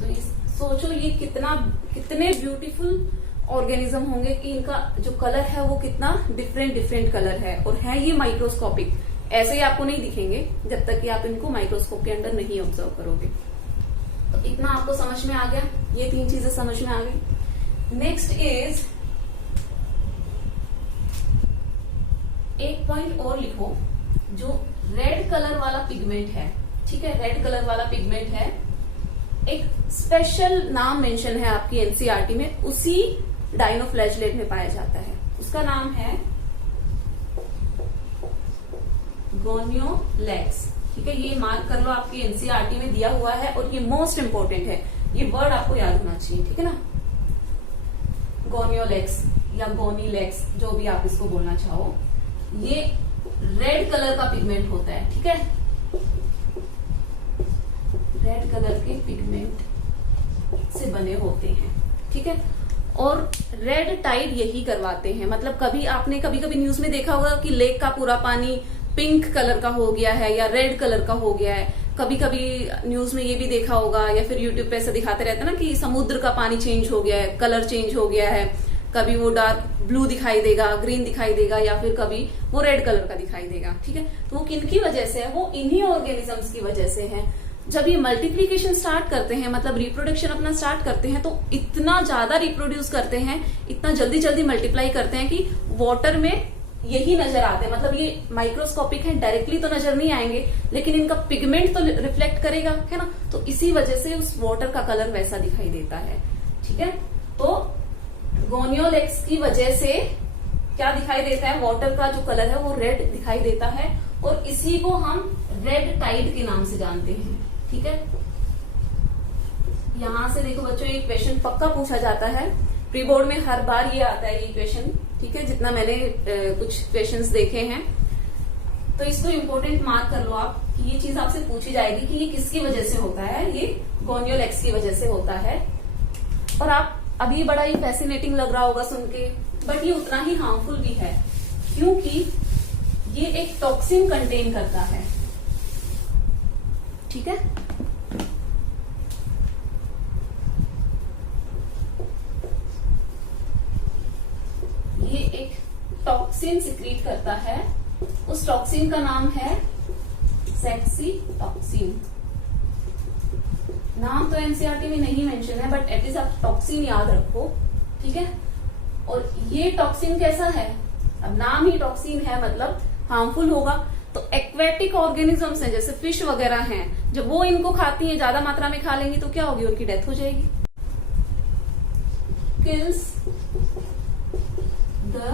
तो सोचो ये कितने ब्यूटीफुल ऑर्गेनिज्म होंगे कि इनका जो कलर है वो कितना डिफरेंट कलर है, और है ये माइक्रोस्कोपिक। ऐसे ही आपको नहीं दिखेंगे जब तक कि आप इनको माइक्रोस्कोप के अंदर नहीं ऑब्जर्व करोगे। तो इतना आपको समझ में आ गया, ये 3 चीजें समझ में आ गई। नेक्स्ट इज, एक पॉइंट और लिखो, जो रेड कलर वाला पिगमेंट है। ठीक है, रेड कलर वाला पिगमेंट है, एक स्पेशल नाम मेंशन है आपकी एनसीईआरटी में, उसी डायनोफ्लैजेलेट में पाया जाता है। उसका नाम है गोनियोलेक्स। ठीक है, ये मार्क कर लो, आपकी एनसीईआरटी में दिया हुआ है और ये मोस्ट इंपोर्टेंट है, ये वर्ड आपको याद होना चाहिए। ठीक है ना, गोनियोलेक्स या गोनीलेक्स जो भी आप इसको बोलना चाहो, ये रेड कलर का पिगमेंट होता है। ठीक है, रेड कलर के पिगमेंट से बने होते हैं। ठीक है, और रेड टाइड यही करवाते हैं। मतलब कभी कभी न्यूज में देखा होगा कि लेक का पूरा पानी पिंक कलर का हो गया है या रेड कलर का हो गया है। कभी कभी न्यूज में ये भी देखा होगा या फिर यूट्यूब पे ऐसा दिखाते रहते हैं ना कि समुद्र का पानी चेंज हो गया है, कलर चेंज हो गया है। कभी वो डार्क ब्लू दिखाई देगा, ग्रीन दिखाई देगा, या फिर कभी वो रेड कलर का दिखाई देगा। ठीक है, तो वो किनकी वजह से है? वो इन्हीं ऑर्गेनिजम्स की वजह से है। जब ये मल्टीप्लीकेशन स्टार्ट करते हैं, मतलब रिप्रोडक्शन अपना स्टार्ट करते हैं, तो इतना ज्यादा रिप्रोड्यूस करते हैं, इतना जल्दी जल्दी मल्टीप्लाई करते हैं कि वाटर में यही नजर आते हैं। मतलब ये माइक्रोस्कोपिक है, डायरेक्टली तो नजर नहीं आएंगे, लेकिन इनका पिगमेंट तो रिफ्लेक्ट करेगा, है ना। तो इसी वजह से उस वाटर का कलर वैसा दिखाई देता है। ठीक है, तो गोनियोलेक्स की वजह से क्या दिखाई देता है? वाटर का जो कलर है वो रेड दिखाई देता है, और इसी को हम रेड टाइड के नाम से जानते हैं। ठीक है, यहां से देखो बच्चों, ये क्वेश्चन पक्का पूछा जाता है प्री बोर्ड में, हर बार ये आता है ये क्वेश्चन। ठीक है, जितना मैंने कुछ क्वेश्चंस देखे हैं, तो इसको इम्पोर्टेंट मार्क कर लो आप कि ये चीज आपसे पूछी जाएगी कि ये किसकी वजह से होता है। ये गोनियोलेक्स की वजह से होता है। और आप अभी बड़ा ही फैसिनेटिंग लग रहा होगा सुन के, बट ये उतना ही हार्मफुल भी है, क्योंकि ये एक टॉक्सिन कंटेन करता है। ठीक है, ये एक टॉक्सिन सिक्रीट करता है। उस टॉक्सिन का नाम है सेक्सी टॉक्सिन। नाम तो एनसीईआरटी में नहीं मेंशन है, बट एटलीस्ट आप टॉक्सिन याद रखो। ठीक है, और ये टॉक्सिन कैसा है? अब नाम ही टॉक्सिन है, मतलब हार्मफुल होगा। तो एक्वेटिक ऑर्गेनिजम्स हैं, जैसे फिश वगैरह हैं, जब वो इनको खाती हैं, ज्यादा मात्रा में खा लेंगी तो क्या होगी? उनकी डेथ हो जाएगी। kills the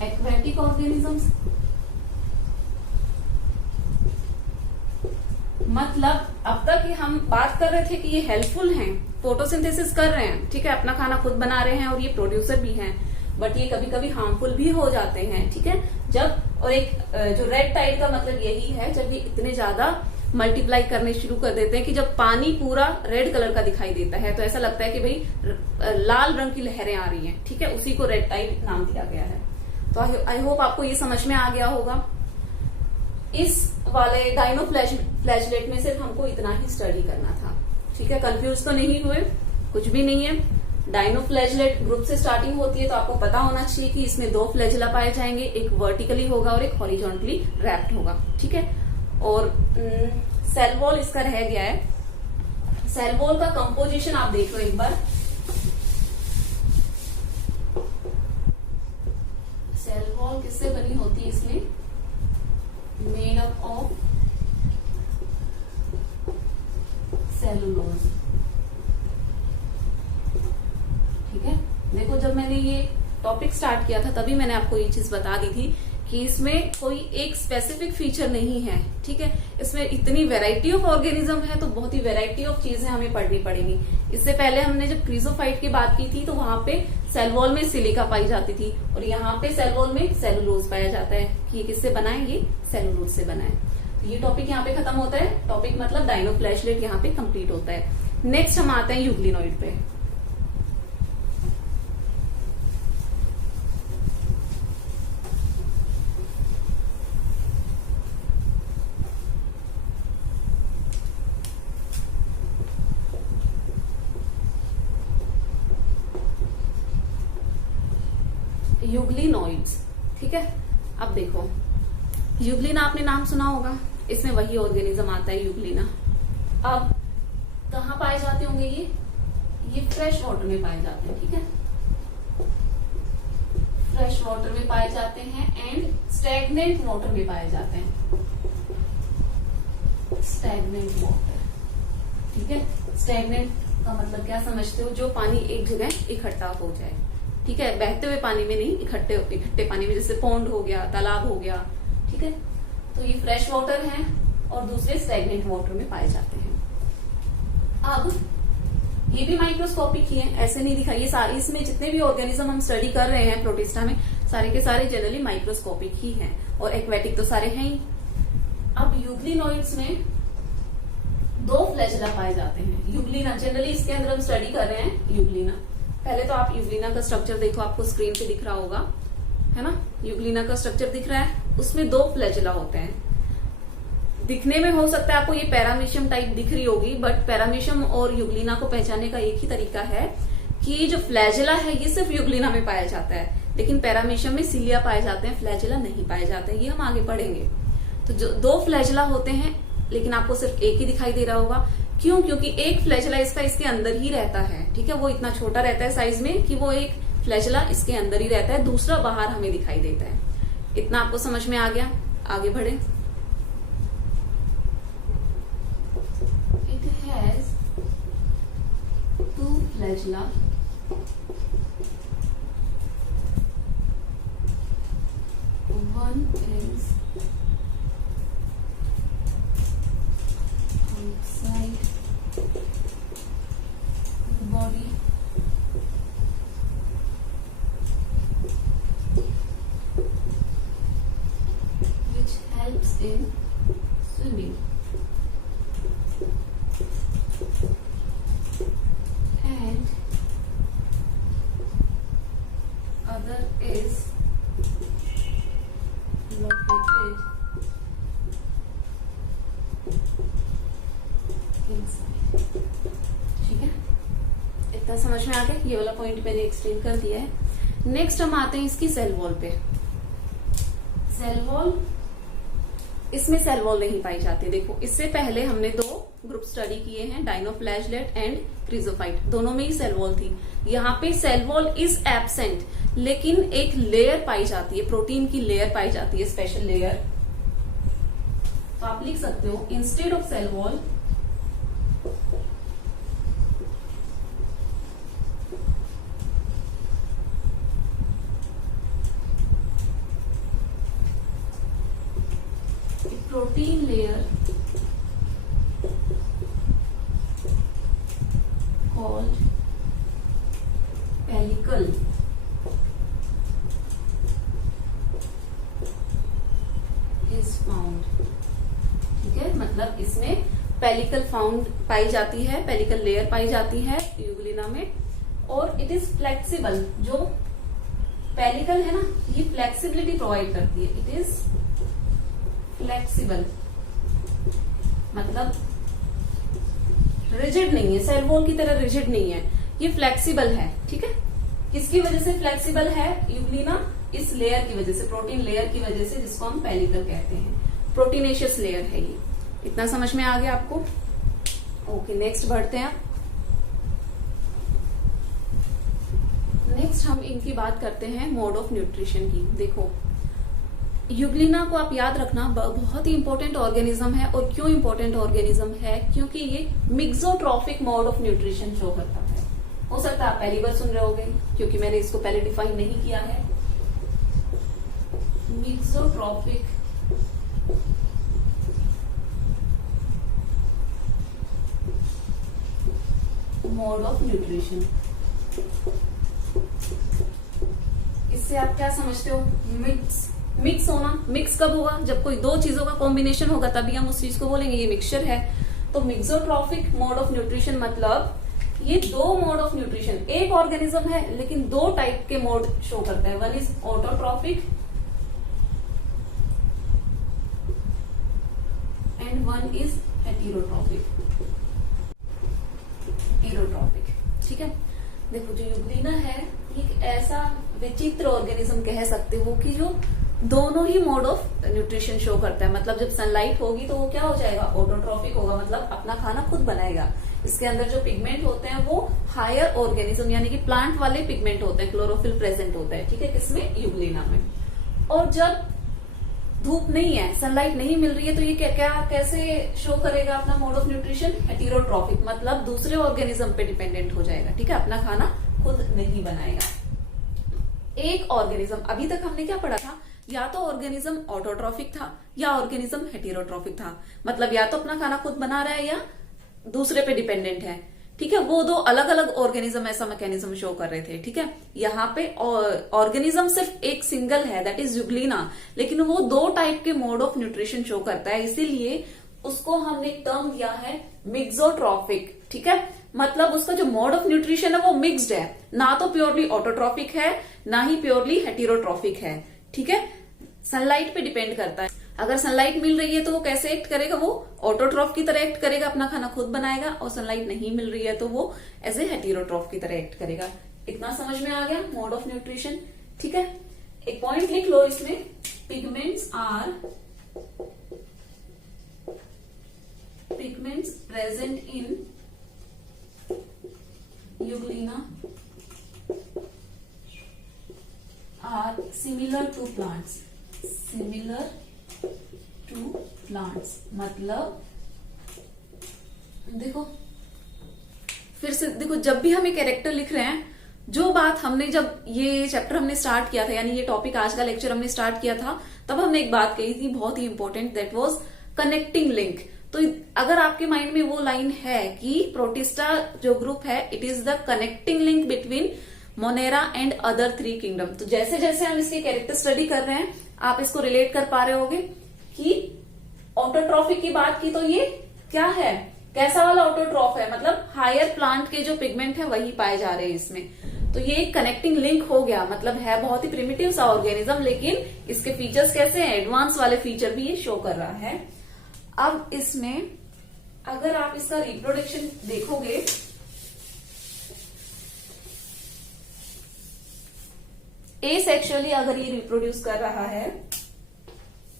aquatic organisms। मतलब अब तक कि हम बात कर रहे थे कि ये हेल्पफुल हैं, फोटोसिंथेसिस कर रहे हैं, ठीक है, अपना खाना खुद बना रहे हैं और ये प्रोड्यूसर भी हैं, बट ये कभी कभी हार्मफुल भी हो जाते हैं, ठीक है। जब और एक जो रेड टाइड का मतलब यही है, जब ये इतने ज्यादा मल्टीप्लाई करने शुरू कर देते हैं कि जब पानी पूरा रेड कलर का दिखाई देता है तो ऐसा लगता है कि भाई लाल रंग की लहरें आ रही हैं, ठीक है, उसी को रेड टाइड नाम दिया गया है। तो आई होप आपको ये समझ में आ गया होगा। इस वाले डायनो फ्लैशलेट में सिर्फ हमको इतना ही स्टडी करना था, ठीक है, कंफ्यूज तो नहीं हुए, कुछ भी नहीं है। डायनो फ्लैशलेट ग्रुप से स्टार्टिंग होती है तो आपको पता होना चाहिए कि इसमें 2 फ्लैजला पाए जाएंगे, एक वर्टिकली होगा और एक हॉरिजॉन्टली रैप्ड होगा, ठीक है। और सेल वॉल इसका रह गया है। सेल वॉल का कंपोजिशन आप देख लो एक बार। सेल वॉल किससे बनी होती है? इसमें मेड अप ऑफ सेलुलोज, ठीक है। देखो जब मैंने ये टॉपिक स्टार्ट किया था तभी मैंने आपको ये चीज बता दी थी कि इसमें कोई एक स्पेसिफिक फीचर नहीं है, ठीक है। इसमें इतनी वैरायटी ऑफ ऑर्गेनिज्म है तो बहुत ही वैरायटी ऑफ चीजें हमें पढ़नी पड़ेंगी। इससे पहले हमने जब क्रीजोफाइट की बात की थी तो वहां पे सेल वॉल में सिलिका पाई जाती थी और यहाँ पे सेल वॉल में सेलुलोज पाया जाता है कि ये किससे बना है, ये सेलुलोज से बना है। तो ये टॉपिक यहाँ पे खत्म होता है। टॉपिक मतलब डायनो फ्लैशलेट यहाँ पे कंप्लीट होता है। नेक्स्ट हम आते हैं यूग्लिनोइड पे। यूग्लिनोइड्स, ठीक है। अब देखो यूग्लिना आपने नाम सुना होगा, इसमें वही ऑर्गेनिज्म आता है यूग्लिना। अब कहाँ पाए जाते होंगे ये फ्रेश वाटर में पाए जाते हैं, ठीक है, फ्रेश वाटर में पाए जाते हैं एंड स्टैग्नेंट वाटर में पाए जाते हैं, स्टैग्नेंट वाटर, ठीक है। स्टैग्नेंट का मतलब क्या समझते हो? जो पानी एक जगह इकट्ठा हो जाए, ठीक है, बहते हुए पानी में नहीं, इकट्ठे पानी में, जैसे पौंड हो गया, तालाब हो गया, ठीक है। तो ये फ्रेश वाटर है और दूसरे स्टैग्नेंट वाटर में पाए जाते हैं। अब ये भी माइक्रोस्कोपिक ही है, ऐसे नहीं दिखाई। ये सारे इसमें जितने भी ऑर्गेनिज्म हम स्टडी कर रहे हैं प्रोटिस्टा में, सारे के सारे जनरली माइक्रोस्कोपिक ही हैं और एक्वेटिक तो सारे हैं ही। अब यूग्लिनोइड्स में 2 फ्लैजला पाए जाते हैं। यूग्लिना जनरली इसके अंदर हम स्टडी कर रहे हैं यूग्लिना। पहले तो आप यूग्लिना का स्ट्रक्चर देखो, आपको स्क्रीन पे दिख रहा होगा, है ना। यूग्लिना का स्ट्रक्चर दिख रहा है, उसमें 2 फ्लैजला होते हैं। दिखने में हो सकता है आपको ये पैरामीशियम टाइप दिख रही होगी, बट पैरामीशियम और यूग्लिना को पहचानने का एक ही तरीका है कि जो फ्लैजला है ये सिर्फ यूग्लिना में पाया जाता है, लेकिन पैरामीशियम में सिलिया पाए जाते हैं, फ्लैजला नहीं पाए जाते हैं। ये हम आगे पढ़ेंगे। तो जो 2 फ्लैजला होते हैं, लेकिन आपको सिर्फ एक ही दिखाई दे रहा होगा। क्यों? क्योंकि एक फ्लैजला इसका इसके अंदर ही रहता है, ठीक है। वो इतना छोटा रहता है साइज में कि वो एक फ्लैजला इसके अंदर ही रहता है, दूसरा बाहर हमें दिखाई देता है। इतना आपको समझ में आ गया? आगे बढ़े। It has 2 flagella one is outside the body which helps in swimming and other is located inside, ठीक है। इतना समझ में आ गया? ये वाला पॉइंट मैंने एक्सप्लेन कर दिया है। नेक्स्ट हम आते हैं इसकी सेल वॉल पे। सेल वॉल, इसमें सेल वॉल नहीं पाई जाती। देखो इससे पहले हमने 2 ग्रुप स्टडी किए हैं, डायनो फ्लैशलेट एंड क्रीजोफाइट, दोनों में ही सेल वॉल थी। यहाँ पे सेल वॉल इज एब्सेंट, लेकिन एक लेयर पाई जाती है, प्रोटीन की लेयर पाई जाती है, स्पेशल लेयर। तो आप लिख सकते हो instead of cell wall pellicle is found. ठीक है, मतलब इसमें पेलिकल फाउंड पाई जाती है, पेलिकल लेयर पाई जाती है यूग्लिना में। और इट इज फ्लेक्सिबल, जो पेलिकल है ना ये फ्लेक्सिबिलिटी प्रोवाइड करती है। इट इज फ्लेक्सिबल मतलब रिजिड नहीं है, सेल वॉल की तरह रिजिड नहीं है, ये फ्लेक्सिबल है। ठीक है, किसकी वजह से फ्लेक्सिबल है यूग्लिना? इस लेयर की वजह से, प्रोटीन लेयर की वजह से, जिसको हम पेलिकल कहते हैं। प्रोटीनेशियस लेयर है ये। इतना समझ में आ गया आपको? ओके, नेक्स्ट बढ़ते हैं। नेक्स्ट हम इनकी बात करते हैं मोड ऑफ न्यूट्रिशन की। देखो, यूग्लिना को आप याद रखना बहुत ही इंपॉर्टेंट ऑर्गेनिज्म है। और क्यों इंपॉर्टेंट ऑर्गेनिज्म है? क्योंकि ये mixotrophic mode of nutrition show करता है। हो सकता है आप पहली बार सुन रहे होगे, क्योंकि मैंने इसको पहले डिफाइन नहीं किया है। मिक्सोट्रॉफिक मोड ऑफ न्यूट्रिशन, इससे आप क्या समझते हो? मिक्स होना। मिक्स कब होगा? जब कोई दो चीजों का कॉम्बिनेशन होगा, तभी हम उस चीज को बोलेंगे ये मिक्सचर है। तो मिक्सोट्रॉफिक मोड ऑफ न्यूट्रिशन मतलब ये दो मोड ऑफ न्यूट्रिशन, एक ऑर्गेनिज्म है लेकिन दो टाइप के मोड शो करता है। One is autotrophic and one is heterotrophic. ठीक है, देखो जो यूग्लिना है एक ऐसा विचित्र ऑर्गेनिज्म कह सकते हो कि जो दोनों ही मोड ऑफ न्यूट्रिशन शो करता है। मतलब जब सनलाइट होगी तो वो क्या हो जाएगा? ऑटोट्रॉफिक होगा, मतलब अपना खाना खुद बनाएगा। इसके अंदर जो पिगमेंट होते हैं वो हायर ऑर्गेनिज्म यानी कि प्लांट वाले पिगमेंट होते हैं, क्लोरोफिल प्रेजेंट होता है। ठीक है, किसमें? यूग्लिना में। और जब धूप नहीं है, सनलाइट नहीं मिल रही है, तो ये क्या कैसे शो करेगा अपना मोड ऑफ न्यूट्रिशन? हेटेरोट्रॉफिक, मतलब दूसरे ऑर्गेनिज्म पे डिपेंडेंट हो जाएगा। ठीक है, अपना खाना खुद नहीं बनाएगा। एक ऑर्गेनिज्म, अभी तक हमने क्या पढ़ा था? या तो ऑर्गेनिज्म ऑटोट्रॉफिक था या ऑर्गेनिज्म हेटेरोट्रॉफिक था। मतलब या तो अपना खाना खुद बना रहा है या दूसरे पे डिपेंडेंट है। ठीक है, वो दो अलग अलग ऑर्गेनिज्म ऐसा मैकेनिज्म शो कर रहे थे। ठीक है, यहाँ पे ऑर्गेनिज्म सिर्फ एक सिंगल है, दैट इज यूग्लिना, लेकिन वो दो टाइप के मोड ऑफ न्यूट्रिशन शो करता है, इसीलिए उसको हमने टर्म दिया है मिक्सोट्रॉफिक। ठीक है, मतलब उसका जो मोड ऑफ न्यूट्रिशन है वो मिक्स्ड है, ना तो प्योरली ऑटोट्रॉफिक है ना ही प्योरली हेटेरोट्रॉफिक है। ठीक है, सनलाइट पे डिपेंड करता है। अगर सनलाइट मिल रही है तो वो कैसे एक्ट करेगा? वो ऑटोट्रॉफ की तरह एक्ट करेगा, अपना खाना खुद बनाएगा। और सनलाइट नहीं मिल रही है तो वो एज ए हेटेरोट्रॉफ की तरह एक्ट करेगा। इतना समझ में आ गया मोड ऑफ न्यूट्रिशन? ठीक है, एक पॉइंट लिख लो इसमें, pigments are pigments present in euglena are similar to plants. Similar to plants मतलब देखो, फिर से देखो, जब भी हम एक कैरेक्टर लिख रहे हैं, जो बात हमने जब ये चैप्टर हमने स्टार्ट किया था, यानी ये टॉपिक आज का लेक्चर हमने स्टार्ट किया था, तब हमने एक बात कही थी बहुत ही important, that was connecting link. तो अगर आपके माइंड में वो लाइन है कि प्रोटिस्टा जो ग्रुप है it is the connecting link between Monera and other 3 kingdom, तो जैसे जैसे हम इसके कैरेक्टर स्टडी कर रहे हैं आप इसको रिलेट कर पा रहे होगे कि ऑटोट्रॉफिक की बात की तो ये क्या है, कैसा वाला ऑटोट्रॉफ है, मतलब हायर प्लांट के जो पिगमेंट है वही पाए जा रहे हैं इसमें। तो ये एक कनेक्टिंग लिंक हो गया, मतलब है बहुत ही प्रिमिटिव सा ऑर्गेनिज्म, लेकिन इसके फीचर्स कैसे हैं, एडवांस वाले फीचर भी ये शो कर रहा है। अब इसमें अगर आप इसका रिप्रोडक्शन देखोगे, एसेक्सुअली अगर ये रिप्रोड्यूस कर रहा है,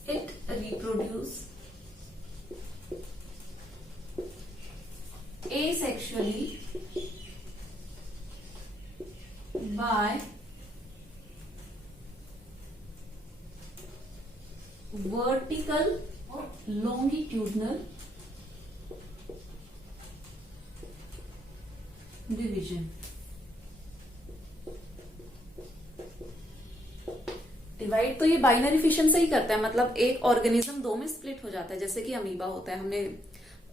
it reproduce asexually by vertical or longitudinal division। Divide तो ये बाइनरी फिशन से ही करता है, मतलब एक ऑर्गेनिज्म दो में स्प्लिट हो जाता है, जैसे कि अमीबा होता है, हमने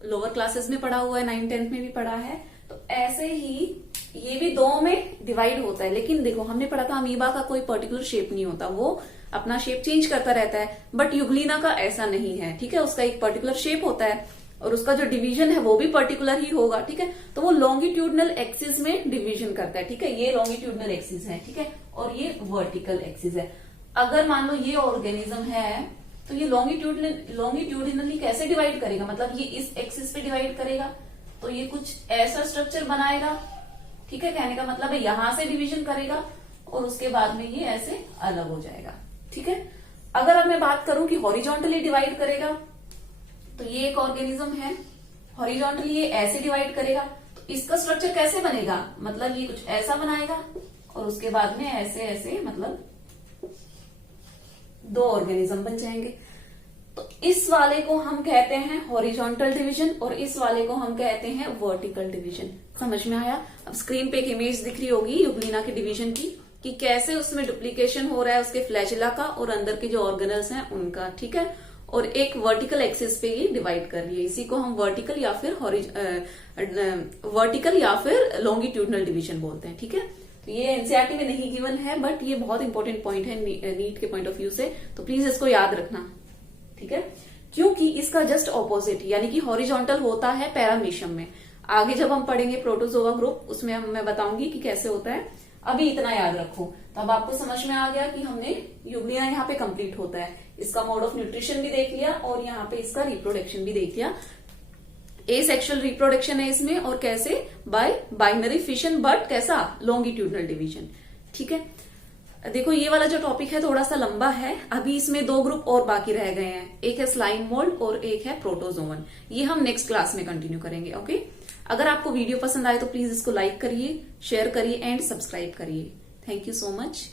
लोअर क्लासेस में पढ़ा हुआ है, 9th 10th में भी पढ़ा है। तो ऐसे ही ये भी दो में डिवाइड होता है, लेकिन देखो हमने पढ़ा था अमीबा का कोई पर्टिकुलर शेप नहीं होता, वो अपना शेप चेंज करता रहता है, बट यूग्लिना का ऐसा नहीं है, ठीक है। उसका एक पर्टिकुलर शेप होता है और उसका जो डिवीजन है वो भी पर्टिकुलर ही होगा, ठीक है। तो वो लॉन्गिट्यूडनल एक्सिस में डिवीजन करता है, ठीक है। ये लॉन्गिट्यूडनल एक्सिस है, ठीक है, और ये वर्टिकल एक्सिस है। अगर मान लो ये ऑर्गेनिज्म है तो ये लॉन्गिट्यूडिनली कैसे डिवाइड करेगा, मतलब ये इस एक्सिस पे डिवाइड करेगा, तो ये कुछ ऐसा स्ट्रक्चर बनाएगा, ठीक है। कहने का मतलब है यहां से डिवीजन करेगा और उसके बाद में ये ऐसे अलग हो जाएगा, ठीक है। अगर अब मैं बात करूं कि हॉरिजॉन्टली डिवाइड करेगा, तो ये एक ऑर्गेनिज्म है, हॉरिजॉन्टली ये ऐसे डिवाइड करेगा, तो इसका स्ट्रक्चर कैसे बनेगा, मतलब ये कुछ ऐसा बनाएगा और उसके बाद में ऐसे ऐसे मतलब दो ऑर्गेनिज्म बन जाएंगे। तो इस वाले को हम कहते हैं हॉरिजॉन्टल डिवीजन और इस वाले को हम कहते हैं वर्टिकल डिवीजन। समझ में आया? अब स्क्रीन पे एक इमेज दिख रही होगी यूग्लिना के डिवीजन की, कि कैसे उसमें डुप्लीकेशन हो रहा है उसके फ्लैजिला का और अंदर के जो ऑर्गेनल्स हैं उनका, ठीक है। और एक वर्टिकल एक्सिस पे ये डिवाइड कर रही है, इसी को हम वर्टिकल या फिर लॉन्गिट्यूडनल डिवीजन बोलते हैं, ठीक है। तो ये एनसीईआरटी में नहीं गिवन है, बट ये बहुत इंपॉर्टेंट पॉइंट है नीट के पॉइंट ऑफ व्यू से, तो प्लीज इसको याद रखना, ठीक है। क्योंकि इसका जस्ट ऑपोजिट यानी कि हॉरिजॉन्टल होता है पैरामीशियम में। आगे जब हम पढ़ेंगे प्रोटोजोआ ग्रुप उसमें मैं बताऊंगी कि कैसे होता है, अभी इतना याद रखो। तो अब आपको समझ में आ गया कि हमने यूग्लिना यहाँ पे कंप्लीट होता है, इसका मोड ऑफ न्यूट्रिशन भी देख लिया और यहाँ पे इसका रिप्रोडक्शन भी देख लिया। एसेक्सुअल रिप्रोडक्शन है इसमें और कैसे, बाय बाइनरी फिशन, बट कैसा, लॉन्गिट्यूडनल डिवीजन, ठीक है। देखो ये वाला जो टॉपिक है थोड़ा सा लंबा है, अभी इसमें दो ग्रुप और बाकी रह गए हैं, एक है स्लाइम मोल्ड और एक है प्रोटोजोवन। ये हम नेक्स्ट क्लास में कंटिन्यू करेंगे, ओके। अगर आपको वीडियो पसंद आए तो प्लीज इसको लाइक करिए, शेयर करिए एंड सब्सक्राइब करिए। Thank you so much.